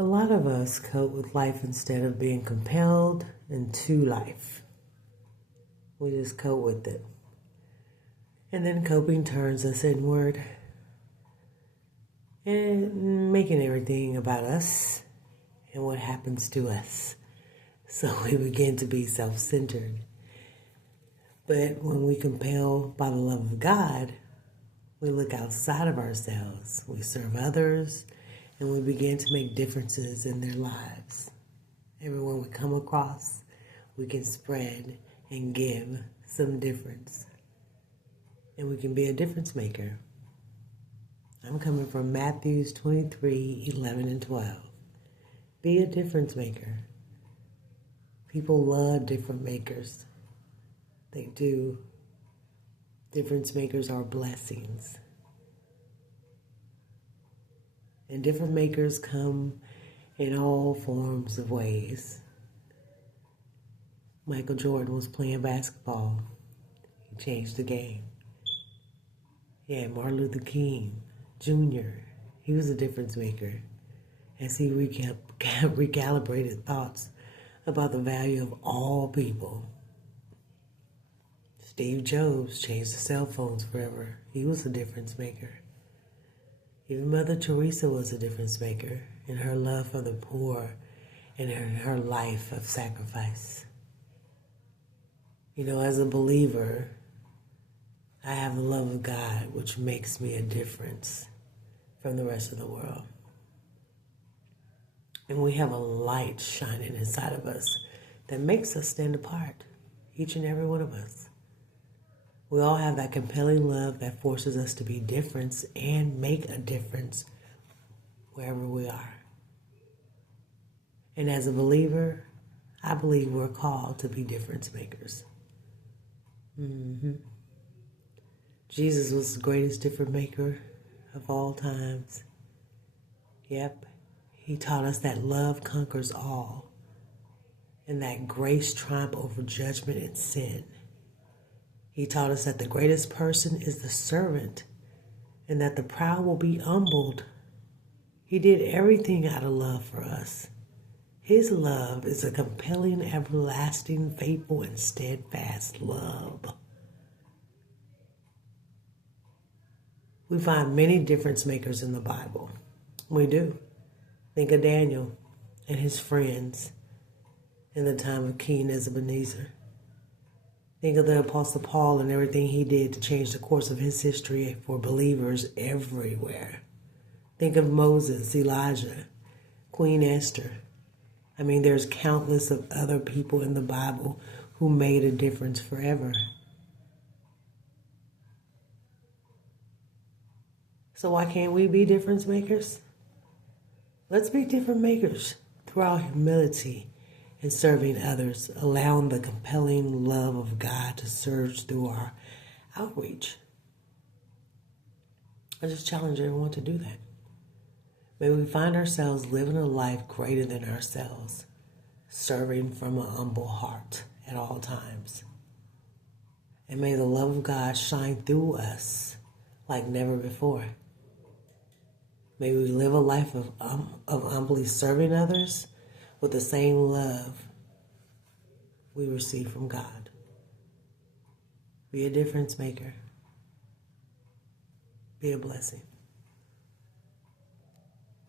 A lot of us cope with life instead of being compelled into life. We just cope with it. And then coping turns us inward and making everything about us and what happens to us. So we begin to be self-centered. But when we compel by the love of God, we look outside of ourselves. We serve others, and we begin to make differences in their lives. Everyone we come across, we can spread and give some difference. And we can be a difference maker. I'm coming from Matthew 23:11 and 12. Be a difference maker. People love difference makers. They do. Difference makers are blessings. And difference makers come in all forms of ways. Michael Jordan was playing basketball. He changed the game. Yeah, Martin Luther King Jr., he was a difference maker as he recalibrated thoughts about the value of all people. Steve Jobs changed the cell phones forever. He was a difference maker. Even Mother Teresa was a difference maker in her love for the poor and in her life of sacrifice. You know, as a believer, I have the love of God, which makes me a difference from the rest of the world. And we have a light shining inside of us that makes us stand apart, each and every one of us. We all have that compelling love that forces us to be different and make a difference wherever we are. And as a believer, I believe we're called to be difference makers. Jesus was the greatest difference maker of all times. Yep, he taught us that love conquers all and that grace triumphs over judgment and sin. He taught us that the greatest person is the servant and that the proud will be humbled. He did everything out of love for us. His love is a compelling, everlasting, faithful, and steadfast love. We find many difference makers in the Bible. We do. Think of Daniel and his friends in the time of King Nebuchadnezzar. Think of the Apostle Paul and everything he did to change the course of his history for believers everywhere. Think of Moses, Elijah, Queen Esther. I mean, there's countless of other people in the Bible who made a difference forever. So why can't we be difference makers? Let's be difference makers through our humility in serving others, allowing the compelling love of God to surge through our outreach. I just challenge everyone to do that. May we find ourselves living a life greater than ourselves, serving from an humble heart at all times. And may the love of God shine through us like never before. May we live a life of humbly serving others with the same love we receive from God. Be a difference maker. Be a blessing.